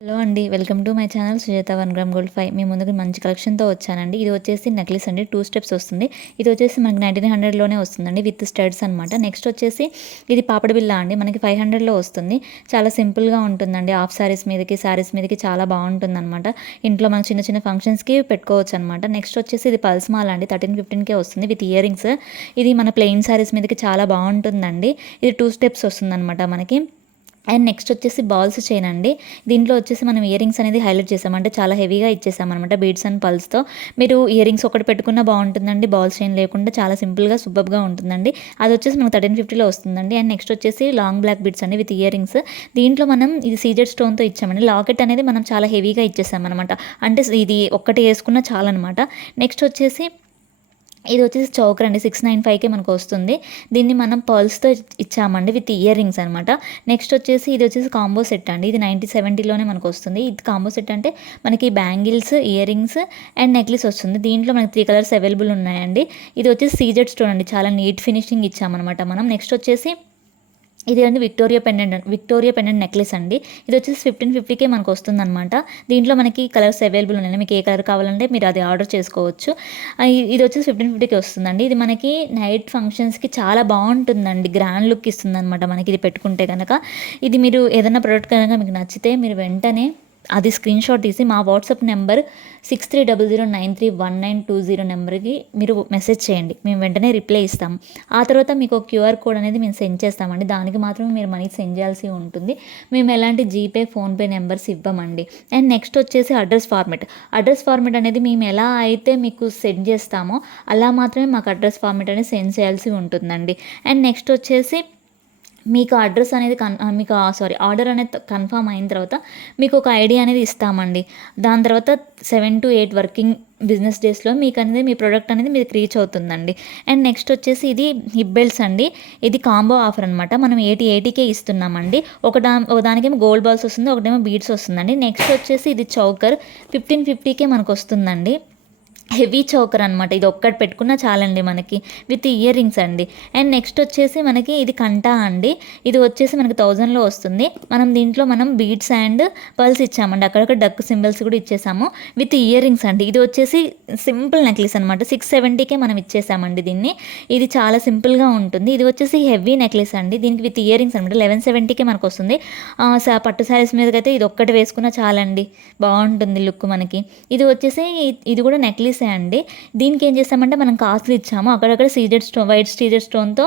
Hello అండి. Welcome to my channel Sujatha 1 gram gold 5. మీ ముందుకు మంచి కలెక్షన్‌తో వచ్చానండి. ఇది వచ్చేసి నెక్లెస్ అండి. 2 స్టెప్స్ వస్తుంది. ఇది వచ్చేసి మనకి 1900లోనే వస్తుందండి విత్ స్టడ్స్ అనమాట. నెక్స్ట్ వచ్చేసి ఇది పాపడి బిళ్ళ అండి. మనకి 500లో వస్తుంది. చాలా సింపుల్‌గా ఉంటుందండి. హాఫ్ సారీస్ మీదకి చాలా బాగుంటుందనమాట. ఇంట్లో మనం చిన్న చిన్న ఫంక్షన్స్‌కి పెట్టుకోవచ్చు అనమాట. నెక్స్ట్ వచ్చేసి ఇది పల్స్ మాల అండి. 1315కే వస్తుంది విత్ ఇయర్ రింగ్స్. ఇది మన ప్లెయిన్ సారీస్ మీదకి చాలా బాగుంటుందండి. ఇది 2 స్టెప్స్ వస్తుందనమాట మనకి. అండ్ నెక్స్ట్ వచ్చేసి బాల్స్ చైన్ అండి. దీంట్లో వచ్చేసి మనం ఇయర్ రింగ్స్ అనేది హైలైట్ చేసాం. అంటే చాలా హెవీగా ఇచ్చేసామనమాట బీడ్స్ అండ్ పల్స్‌తో. మీరు ఇయర్ రింగ్స్ ఒకటి పెట్టుకున్నా బాగుంటుందండి. బాల్స్ చైన్ లేకుండా చాలా సింపుల్‌గా సూపర్బ్‌గా ఉంటుందండి. అది వచ్చేసి మనకు 1350లో వస్తుందండి. అండ్ నెక్స్ట్ వచ్చేసి లాంగ్ బ్లాక్ బీడ్స్ అండి విత్ ఇయర్ రింగ్స్. దీంట్లో మనం ఇది సీజెడ్ స్టోన్‌తో ఇచ్చామండి. లాకెట్ అనేది మనం చాలా హెవీగా ఇచ్చేసామనమాట. అంటే ఇది ఒక్కటి వేసుకున్నా చాలనమాట. నెక్స్ట్ వచ్చేసి ఇది వచ్చేసి చౌకర్ అండి. 695కే మనకు వస్తుంది. దీన్ని మనం పర్ల్స్‌తో ఇచ్చామండి విత్ ఇయర్ రింగ్స్ అనమాట. నెక్స్ట్ వచ్చేసి ఇది వచ్చేసి కాంబో సెట్ అండి. ఇది 9070లోనే మనకు వస్తుంది. ఇది కాంబో సెట్ అంటే మనకి bangles, ear rings and necklace వస్తుంది. దీంట్లో మనకి 3 కలర్స్ అవైలబుల్ ఉన్నాయండి. ఇది వచ్చేసి సీజెడ్ స్టోన్ అండి. చాలా నీట్ ఫినిషింగ్ ఇచ్చామనమాట మనం. నెక్స్ట్ వచ్చేసి ఇది అండి విక్టోరియా పెండెంట్ నెక్లెస్ అండి. ఇది వచ్చేసి 1550కే మనకు వస్తుందన్నమాట. దీంట్లో మనకి కలర్స్ అవైలబుల్ ఉన్నాయి. మీకు ఏ కలర్ కావాలంటే మీరు అది ఆర్డర్ చేసుకోవచ్చు. ఇది వచ్చేసి 1550కి వస్తుందండి. ఇది మనకి నైట్ ఫంక్షన్స్కి చాలా బాగుంటుందండి. గ్రాండ్ లుక్ ఇస్తుందన్నమాట మనకి ఇది పెట్టుకుంటే కనుక. ఇది మీరు ఏదైనా ప్రోడక్ట్ కనుక మీకు నచ్చితే మీరు వెంటనే అది స్క్రీన్ షాట్ తీసి మా వాట్సాప్ నెంబర్ 6300931920 నెంబర్కి మీరు మెసేజ్ చేయండి. మేము వెంటనే రిప్లై ఇస్తాం. ఆ తర్వాత మీకు ఒక క్యూఆర్ కోడ్ అనేది మేము సెండ్ చేస్తామండి. దానికి మాత్రమే మీరు మనీ సెండ్ చేయాల్సి ఉంటుంది. మేము ఎలాంటి జీపే, ఫోన్పే నెంబర్స్ ఇవ్వమండి. అండ్ నెక్స్ట్ వచ్చేసి అడ్రస్ ఫార్మెట్ అనేది మేము ఎలా అయితే మీకు సెండ్ చేస్తామో అలా మాత్రమే మాకు అడ్రస్ ఫార్మెట్ అనేది సెండ్ చేయాల్సి ఉంటుందండి. అండ్ నెక్స్ట్ వచ్చేసి మీకు అడ్రస్ అనేది ఆర్డర్ అనేది కన్ఫర్మ్ అయిన తర్వాత మీకు ఒక ఐడి అనేది ఇస్తామండి. దాని తర్వాత 7 to 8 వర్కింగ్ బిజినెస్ డేస్లో మీకు అనేది మీ ప్రోడక్ట్ అనేది మీకు రీచ్ అవుతుందండి. అండ్ నెక్స్ట్ వచ్చేసి ఇది హిప్ బెల్ట్స్ అండి. ఇది కాంబో ఆఫర్ అనమాట. మనం 80కే ఇస్తున్నామండి. ఒకదానికేమో గోల్డ్ బాల్స్ వస్తుంది, ఒకటేమో బీడ్స్ వస్తుందండి. నెక్స్ట్ వచ్చేసి ఇది చౌకర్ 1550కే మనకు వస్తుందండి. హెవీ చౌకర్ అనమాట. ఇది ఒక్కటి పెట్టుకున్నా చాలండి మనకి విత్ ఇయర్ రింగ్స్ అండి. అండ్ నెక్స్ట్ వచ్చేసి మనకి ఇది కంటా అండి. ఇది వచ్చేసి మనకి 1000లో వస్తుంది. దీంట్లో మనం బీడ్స్ అండ్ పర్ల్స్ ఇచ్చామండి. అక్కడక్కడ డక్ సింబల్స్ కూడా ఇచ్చేసాము విత్ ఇయర్ రింగ్స్ అండి. ఇది వచ్చేసి సింపుల్ నెక్లెస్ అనమాట. 670కే మనం ఇచ్చేసామండి దీన్ని. ఇది చాలా సింపుల్గా ఉంటుంది. ఇది వచ్చేసి హెవీ నెక్లెస్ అండి. దీనికి విత్ ఇయర్ రింగ్స్ అనమాట. 1170కే మనకు వస్తుంది. పట్టు శారీస్ మీదకైతే ఇది ఒక్కటి వేసుకున్నా చాలండి, బాగుంటుంది లుక్ మనకి. ఇది వచ్చేసి ఇది కూడా నెక్లెస్ అండి. దీనికి ఏం చేస్తామంటే మనం కాస్ట్లు ఇచ్చాము. అక్కడక్కడ వైట్ సీజెడ్ స్టోన్తో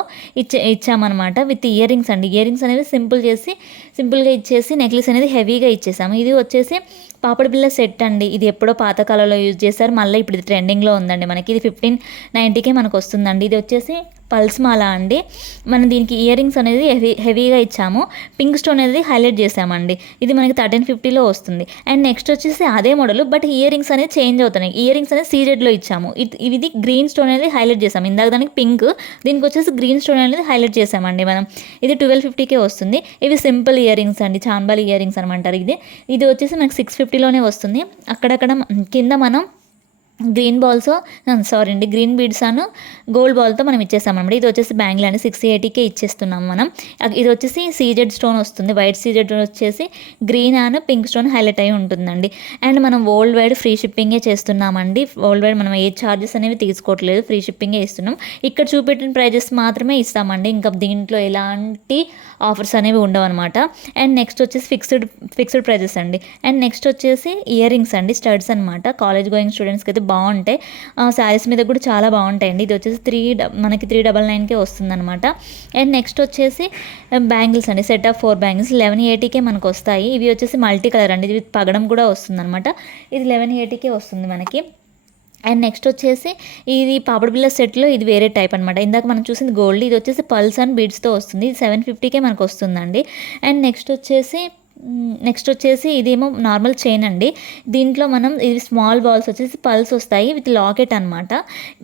ఇచ్చామన్నమాట విత్ ఇయర్ రింగ్స్ అండి. ఇయర్ రింగ్స్ అనేవి సింపుల్గా ఇచ్చేసి నెక్లెస్ అనేది హెవీగా ఇచ్చేసాము. ఇది వచ్చేసి పాపడి బిళ్ళ సెట్ అండి. ఇది ఎప్పుడో పాతకాలంలో యూజ్ చేశారు. మళ్ళీ ఇప్పుడు ఇది ట్రెండింగ్లో ఉందండి మనకి. ఇది 1590కే మనకు వస్తుందండి. ఇది వచ్చేసి పల్స్ మాల అండి. మనం దీనికి ఇయర్ రింగ్స్ అనేది హెవీగా ఇచ్చాము. పింక్ స్టోన్ అనేది హైలైట్ చేసామండి. ఇది మనకి 1350లో వస్తుంది. అండ్ నెక్స్ట్ వచ్చేసి అదే మోడల్ బట్ ఇయర్ రింగ్స్ అనేది చేంజ్ అవుతున్నాయి. ఇయర్ రింగ్స్ అనేది సీజెడ్లో ఇచ్చాము. ఇది గ్రీన్ స్టోన్ అనేది హైలైట్ చేసాము. ఇందాక దానికి పింక్, దీనికి వచ్చేసి గ్రీన్ స్టోన్ అనేది హైలైట్ చేసామండి మనం. ఇది 1250కే వస్తుంది. ఇవి సింపుల్ ఇయర్ రింగ్స్ అండి. చాంబాలి ఇయర్ రింగ్స్ అనమంటారు. ఇది వచ్చేసి మనకి 650లోనే వస్తుంది. అక్కడక్కడ కింద మనం గ్రీన్ బీడ్స్ అను గోల్డ్ బాల్తో మనం ఇచ్చేస్తామన్నమాట. ఇది వచ్చేసి బ్యాంగిల్ అండి. 680కే ఇచ్చేస్తున్నాం మనం. ఇది వచ్చేసి సీజెడ్ స్టోన్ వస్తుంది. వైట్ సీజెడ్ వచ్చేసి green and pink stone highlight అయి ఉంటుందండి. అండ్ మనం వరల్డ్ వైడ్ ఫ్రీ షిప్పింగే చేస్తున్నామండి. వరల్డ్ వైడ్ మనం ఏ ఛార్జెస్ అనేవి తీసుకోవట్లేదు, ఫ్రీ షిప్పింగే ఇస్తున్నాం. ఇక్కడ చూపెట్టిన ప్రైజెస్ మాత్రమే ఇస్తామండి. ఇంకా దీంట్లో ఎలాంటి ఆఫర్స్ అనేవి ఉండవు అనమాట. అండ్ నెక్స్ట్ వచ్చేసి ఫిక్స్డ్ ప్రైజెస్ అండి. అండ్ నెక్స్ట్ వచ్చేసి ఇయర్ రింగ్స్ అండి, స్టడ్స్ అనమాట. కాలేజ్ గోయింగ్ స్టూడెంట్స్కి అయితే బాగుంటాయి. శారీస్ మీద కూడా చాలా బాగుంటాయండి. ఇది వచ్చేసి మనకి 399కే వస్తుందన్నమాట. అండ్ నెక్స్ట్ వచ్చేసి బ్యాంగిల్స్ అండి. సెట్ ఆఫ్ 4 బ్యాంగిల్స్ 1180కే మనకు వస్తాయి. ఇవి వచ్చేసి మల్టీ కలర్ అండి. ఇది పగడం కూడా వస్తుందన్నమాట. ఇది 1180కే వస్తుంది మనకి. అండ్ నెక్స్ట్ వచ్చేసి ఇది పాపడి బిళ్ళ సెట్లో ఇది వేరే టైప్ అనమాట. ఇందాక మనం చూసింది గోల్డ్, ఇది వచ్చేసి పల్స్ అండ్ బీడ్స్తో వస్తుంది. ఇది 750కే మనకు వస్తుందండి. అండ్ నెక్స్ట్ వచ్చేసి ఇదేమో నార్మల్ చైన్ అండి. దీంట్లో ఇది స్మాల్ బాల్స్ వచ్చేసి పల్స్ వస్తాయి విత్ లాకెట్ అనమాట.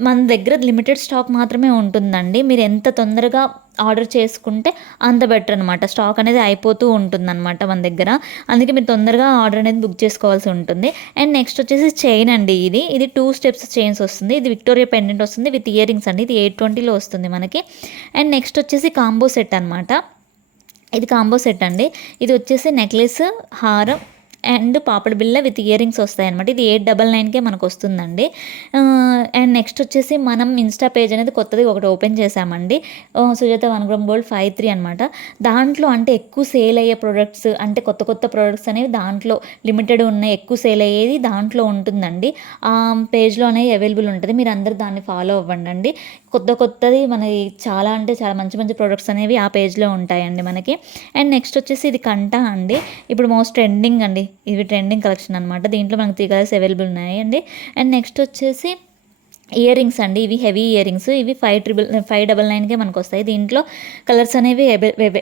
మన దగ్గర లిమిటెడ్ స్టాక్ మాత్రమే ఉంటుందండి. మీరు ఎంత తొందరగా ఆర్డర్ చేసుకుంటే అంత బెటర్ అనమాట. స్టాక్ అనేది అయిపోతూ ఉంటుందన్నమాట మన దగ్గర. అందుకే మీరు తొందరగా ఆర్డర్ అనేది బుక్ చేసుకోవాల్సి ఉంటుంది. అండ్ నెక్స్ట్ వచ్చేసి చైన్ అండి. ఇది 2 స్టెప్స్ చైన్స్ వస్తుంది. ఇది విక్టోరియా పెండెంట్ వస్తుంది విత్ ఇయర్ రింగ్స్ అండి. ఇది 820లో వస్తుంది మనకి. అండ్ నెక్స్ట్ వచ్చేసి కాంబో సెట్ అనమాట. ఇది కాంబో సెట్ అండి. ఇది వచ్చేసి నెక్లెస్, హారం అండ్ పాపడ్ బిళ్ళ విత్ ఇయర్ రింగ్స్ వస్తాయన్నమాట. ఇది 899కే మనకు వస్తుందండి. అండ్ నెక్స్ట్ వచ్చేసి మనం ఇన్స్టా పేజ్ అనేది కొత్తది ఒకటి ఓపెన్ చేశామండి. సుజాత 1 గ్రామ్ గోల్డ్ 53 అనమాట. దాంట్లో అంటే ఎక్కువ సేల్ అయ్యే ప్రొడక్ట్స్ అంటే కొత్త కొత్త ప్రొడక్ట్స్ అనేవి దాంట్లో లిమిటెడ్ ఉన్నాయి, ఎక్కువ సేల్ అయ్యేది దాంట్లో ఉంటుందండి. ఆ పేజ్లో అనేది అవైలబుల్ ఉంటుంది. మీరు అందరూ దాన్ని ఫాలో అవ్వండి. కొత్తది మనకి చాలా అంటే చాలా మంచి మంచి ప్రొడక్ట్స్ అనేవి ఆ పేజ్లో ఉంటాయండి మనకి. అండ్ నెక్స్ట్ వచ్చేసి ఇది కంట అండి. ఇప్పుడు మోస్ట్ ట్రెండింగ్ అండి, ఇవి ట్రెండింగ్ కలెక్షన్ అనమాట. దీంట్లో మనకి 3 కలర్స్ అవైలబుల్ ఉన్నాయండి. అండ్ నెక్స్ట్ వచ్చేసి ఇయర్ రింగ్స్ అండి. ఇవి హెవీ ఇయర్ రింగ్స్, ఇవి 599కే మనకు వస్తాయి. దీంట్లో కలర్స్ అనేవి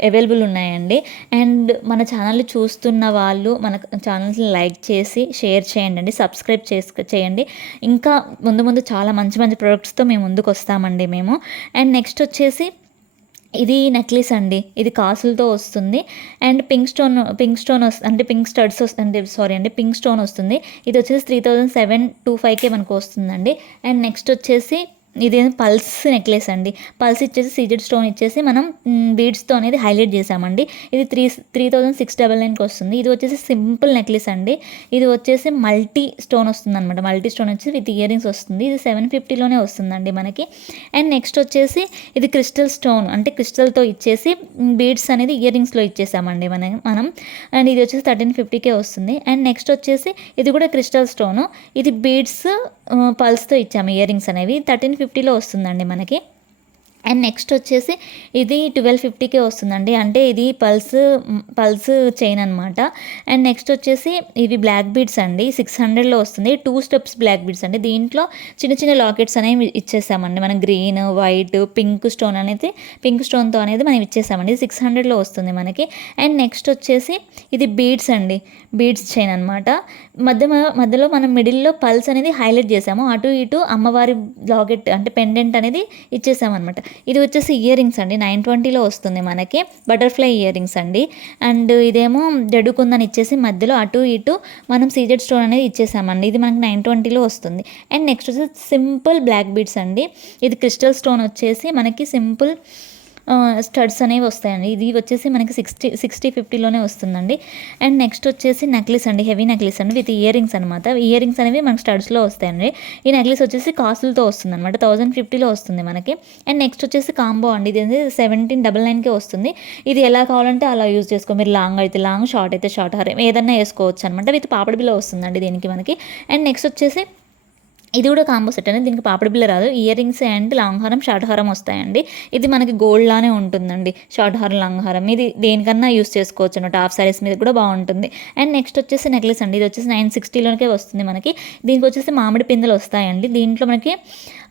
అవైలబుల్ ఉన్నాయండి. అండ్ మన ఛానల్ చూస్తున్న వాళ్ళు మన ఛానల్ని లైక్ చేసి షేర్ చేయండి, సబ్స్క్రైబ్ చేయండి. ఇంకా ముందు చాలా మంచి మంచి ప్రొడక్ట్స్తో మేము ముందుకు వస్తామండి మేము. అండ్ నెక్స్ట్ వచ్చేసి ఇది నెక్లెస్ అండి. ఇది కాసులతో వస్తుంది. అండ్ పింక్ స్టోన్ అంటే పింక్ స్టడ్స్ వస్తుంది, సారీ అండి, పింక్ స్టోన్ వస్తుంది. ఇది వచ్చేసి 3725కే మనకు వస్తుందండి. అండ్ నెక్స్ట్ వచ్చేసి ఇది పల్స్ నెక్లెస్ అండి. పల్స్ ఇచ్చేసి సీజెడ్ స్టోన్ ఇచ్చేసి మనం బీడ్స్తో అనేది హైలైట్ చేసామండి. ఇది 3699కి వస్తుంది. ఇది వచ్చేసి సింపుల్ నెక్లెస్ అండి. ఇది వచ్చేసి మల్టీ స్టోన్ వస్తుంది అనమాట. మల్టీ స్టోన్ వచ్చి విత్ ఇయర్ రింగ్స్ వస్తుంది. ఇది 750లోనే వస్తుందండి మనకి. అండ్ నెక్స్ట్ వచ్చేసి ఇది క్రిస్టల్ స్టోన్ అంటే క్రిస్టల్తో ఇచ్చేసి బీడ్స్ అనేది ఇయర్ రింగ్స్లో ఇచ్చేసామండి మనం. అండ్ ఇది వచ్చేసి 1350కే వస్తుంది. అండ్ నెక్స్ట్ వచ్చేసి ఇది కూడా క్రిస్టల్ స్టోను, ఇది బీడ్స్ పల్స్తో ఇచ్చాము ఇయర్ రింగ్స్ అనేవి. 1350లో వస్తుందండి మనకి. అండ్ నెక్స్ట్ వచ్చేసి ఇది 1250కే వస్తుందండి. అంటే ఇది పల్స్ చైన్ అనమాట. అండ్ నెక్స్ట్ వచ్చేసి ఇవి బ్లాక్ బీడ్స్ అండి. 600లో వస్తుంది. 2 స్టెప్స్ బ్లాక్ బీడ్స్ అండి. దీంట్లో చిన్న చిన్న లాకెట్స్ అనేవి ఇచ్చేసామండి మనం. గ్రీన్, వైట్, పింక్ స్టోన్తో అనేది మనం ఇచ్చేసామండి. ఇది 600లో వస్తుంది మనకి. అండ్ నెక్స్ట్ వచ్చేసి ఇది బీడ్స్ అండి. బీడ్స్ చైన్ అనమాట. మధ్యలో మనం మిడిల్లో పల్స్ అనేది హైలైట్ చేసాము. అటు ఇటు అమ్మవారి లాకెట్ అంటే పెండెంట్ అనేది ఇచ్చేసామన్నమాట. ఇది వచ్చేసి ఇయర్ రింగ్స్ అండి. 920లో వస్తుంది మనకి. బటర్ఫ్లై ఇయర్ రింగ్స్ అండి. అండ్ ఇదేమో జడుకుందని ఇచ్చేసి మధ్యలో అటు ఇటు మనం సీజెడ్ స్టోన్ అనేది ఇచ్చేసామండి. ఇది మనకి 920లో వస్తుంది. అండ్ నెక్స్ట్ వచ్చేసి సింపుల్ బ్లాక్ బీడ్స్ అండి. ఇది క్రిస్టల్ స్టోన్ వచ్చేసి మనకి సింపుల్ స్టడ్స్ అనేవి వస్తాయండి. ఇది వచ్చేసి మనకి 60-50లోనే వస్తుందండి. అండ్ నెక్స్ట్ వచ్చేసి నెక్లెస్ అండి. హెవీ నెక్లెస్ అండి విత్ ఇయర్ రింగ్స్ అనమాట. ఇయర్ రింగ్స్ అనేవి మనకి స్టడ్స్లో వస్తాయండి. ఈ నెక్లెస్ వచ్చేసి కాసులతో వస్తుంది అనమాట. 1050లో వస్తుంది మనకి. అండ్ నెక్స్ట్ వచ్చేసి కాంబో అండి. ఇది 1799కే వస్తుంది. ఇది ఎలా కావాలంటే అలా యూజ్ చేసుకో. మీరు లాంగ్ అయితే లాంగ్, షార్ట్ అయితే షార్ట్ హారం ఏదన్నా వేసుకోవచ్చు అనమాట. విత్ పాపడి బిల్ల వస్తుందండి దీనికి మనకి. అండ్ నెక్స్ట్ వచ్చేసి ఇది కూడా కాంబో సెట్ అండి. దీనికి పాపడి బిల్ల రాదు. ఇయర్ రింగ్స్ అండ్ లాంగ్ హారం, షార్ట్ హారం వస్తాయండి. ఇది మనకి గోల్డ్ లానే ఉంటుందండి. షార్ట్ హారం, లాంగ్ హారం ఇది దేనికన్నా యూస్ చేసుకోవచ్చు అన్నమాట. హాఫ్ సారీస్ మీద కూడా బాగుంటుంది. అండ్ నెక్స్ట్ వచ్చేసి నెక్లెస్ అండి. ఇది వచ్చేసి 960లోకే వస్తుంది మనకి. దీనికి వచ్చేసి మామిడి పిందెలు వస్తాయండి. దీంట్లో మనకి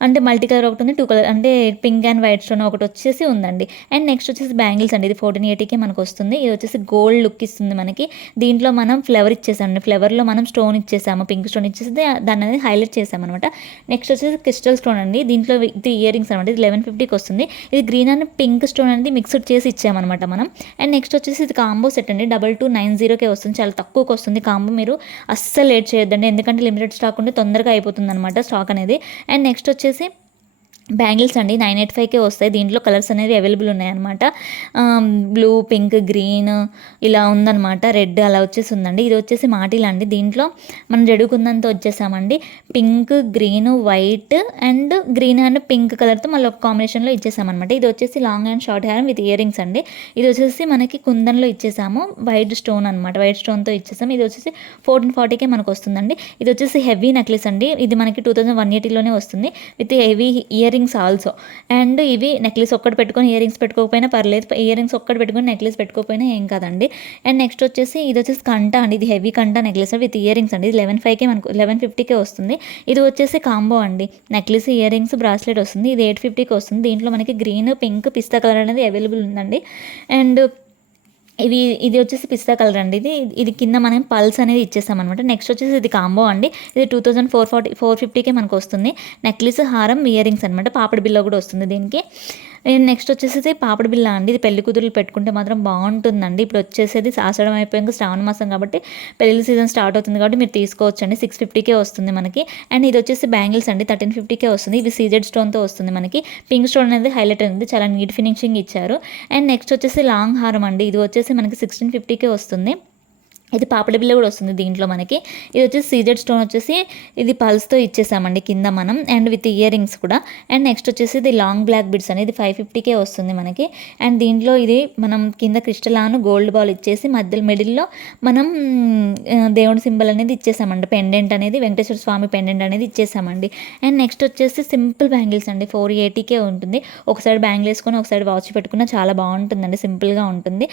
అంటే మల్టీ కలర్ ఒకటి ఉంది, 2 కలర్ అంటే పింక్ అండ్ వైట్ స్టోన్ ఒకటి వచ్చేసి ఉందండి. అండ్ నెక్స్ట్ వచ్చేసి బ్యాంగిల్స్ అండి. ఇది 1480కే మనకు వస్తుంది. ఇది వచ్చేసి గోల్డ్ లుక్ ఇస్తుంది మనకి. దీంట్లో మనం ఫ్లవర్ ఇచ్చేసామండి. ఫ్లవర్లో మనం స్టోన్ ఇచ్చేసాము, పింక్ స్టోన్ ఇచ్చేసి దాన్ని అనేది హైలైట్ చేసామన్నమాట. నెక్స్ట్ వచ్చేసి క్రిస్టల్ స్టోన్ అండి. దీంట్లో ఇది ఇయర్ రింగ్స్ అనమాట. ఇది 1150కి వస్తుంది. ఇది గ్రీన్ అండ్ పింక్ స్టోన్ అనేది మిక్స్డ్ చేసి ఇచ్చామన్నమాట మనం. అండ్ నెక్స్ట్ వచ్చేసి ఇది కాంబో సెట్ అండి. 2290కే వస్తుంది. చాలా తక్కువకి వస్తుంది కాంబో. మీరు అస్సలు లేట్ చేయొద్దండి, ఎందుకంటే లిమిటెడ్ స్టాక్ ఉంటే తొందరగా అయిపోతుంది అనమాట స్టాక్ అనేది. అండ్ నెక్స్ట్ వచ్చేసి బ్యాంగిల్స్ అండి. 985కే వస్తాయి. దీంట్లో కలర్స్ అనేవి అవైలబుల్ ఉన్నాయన్నమాట. బ్లూ, పింక్, గ్రీన్ ఇలా ఉందన్నమాట. రెడ్ అలా వచ్చేసి ఉందండి. ఇది వచ్చేసి మాటిల్ అండి. దీంట్లో మనం జడుకుందంతో వచ్చేసామండి. Pink, green, white and green and pink కలర్తో మళ్ళీ ఒక కాంబినేషన్లో ఇచ్చేసామన్నమాట. ఇది వచ్చేసి లాంగ్ అండ్ షార్ట్ హారం విత్ ఇయర్ రింగ్స్ అండి. ఇది వచ్చేసి మనకి కుందన్లో ఇచ్చేసాము. వైట్ స్టోన్ అనమాట. వైట్ స్టోన్తో ఇచ్చేసాము. ఇది వచ్చేసి 1440కే మనకు వస్తుందండి. ఇది వచ్చేసి హెవీ నెక్లెస్ అండి. ఇది మనకి 2180లోనే వస్తుంది with heavy ear rings also. And ఇవి నెక్లెస్ ఒక్కటి పెట్టుకొని ఇయర్ రింగ్స్ పెట్టుకోకపోయినా పర్లేదు, ఇయర్ రింగ్స్ ఒక్కటి పెట్టుకొని నెక్లెస్ పెట్టుకోకపోయినా ఏం కాదండి. అండ్ నెక్స్ట్ వచ్చేసి ఇది వచ్చేసి కంట అండి. ఇది హెవీ కంట నెక్లెస్ విత్ ఇయర్ రింగ్స్ అండి. ఇది 1150కే వస్తుంది. ఇది వచ్చేసి కాంబో అండి. నెక్లెస్, ఇయర్ రింగ్స్, బ్రాస్లెట్ వస్తుంది. ఇది 850కి వస్తుంది. దీంట్లో మనకి గ్రీన్, పింక్, పిస్తా కలర్ అనేది అవైలబుల్ ఉందండి. అండ్ ఇది వచ్చేసి పిస్తా కలర్ అండి. ఇది కింద మనం పల్స్ అనేది ఇచ్చేస్తాం అనమాట. నెక్స్ట్ వచ్చేసి ఇది కాంబో అండి. ఇది 2450కే మనకు వస్తుంది. నెక్లెస్, హారం, ఇయర్ రింగ్స్ అనమాట. పాపడి బిల్ల కూడా వస్తుంది దీనికి. నెక్స్ట్ వచ్చేసి పాపడి బిల్ల అండి. ఇది పెళ్లి కూతురులు పెట్టుకుంటే మాత్రం బాగుంటుందండి. ఇప్పుడు వచ్చేసేది ఆషాఢం అయిపోయాక శ్రావణ మాసం కాబట్టి పెళ్లి సీజన్ స్టార్ట్ అవుతుంది కాబట్టి మీరు తీసుకోవచ్చు అండి. 650కే వస్తుంది మనకి. అండ్ ఇది వచ్చేసి బ్యాంగిల్స్ అండి. 1350కే వస్తుంది. ఇది సీజెడ్ స్టోన్తో వస్తుంది మనకి. పింక్ స్టోన్ అనేది హైలైట్ అనేది చాలా నీట్ ఫినిషింగ్ ఇచ్చారు. అండ్ నెక్స్ట్ వచ్చేసి లాంగ్ హారం అండి. ఇది వచ్చేసి మనకి 1650కే వస్తుంది. ఇది పాపడి బిల్ల కూడా వస్తుంది దీంట్లో మనకి. ఇది వచ్చేసి సీజెడ్ స్టోన్ వచ్చేసి ఇది పల్స్తో ఇచ్చేసామండి కింద మనం, అండ్ విత్ ఇయర్ రింగ్స్ కూడా. అండ్ నెక్స్ట్ వచ్చేసి ఇది లాంగ్ బ్లాక్ బిడ్స్ అనేది 550కే వస్తుంది మనకి. అండ్ దీంట్లో ఇది మనం కింద క్రిస్టలాను గోల్డ్ బాల్ ఇచ్చేసి మిడిల్లో మనం దేవుడి సింబల్ అనేది ఇచ్చేసామండి. పెండెంట్ అనేది వెంకటేశ్వర స్వామి పెండెంట్ అనేది ఇచ్చేసామండి. అండ్ నెక్స్ట్ వచ్చేసి సింపుల్ బ్యాంగిల్స్ అండి, 480కే ఉంటుంది. ఒక సైడ్ బ్యాంగిల్ వేసుకొని ఒక సైడ్ వాచ్ పెట్టుకున్న చాలా బాగుంటుందండి, సింపుల్గా ఉంటుంది.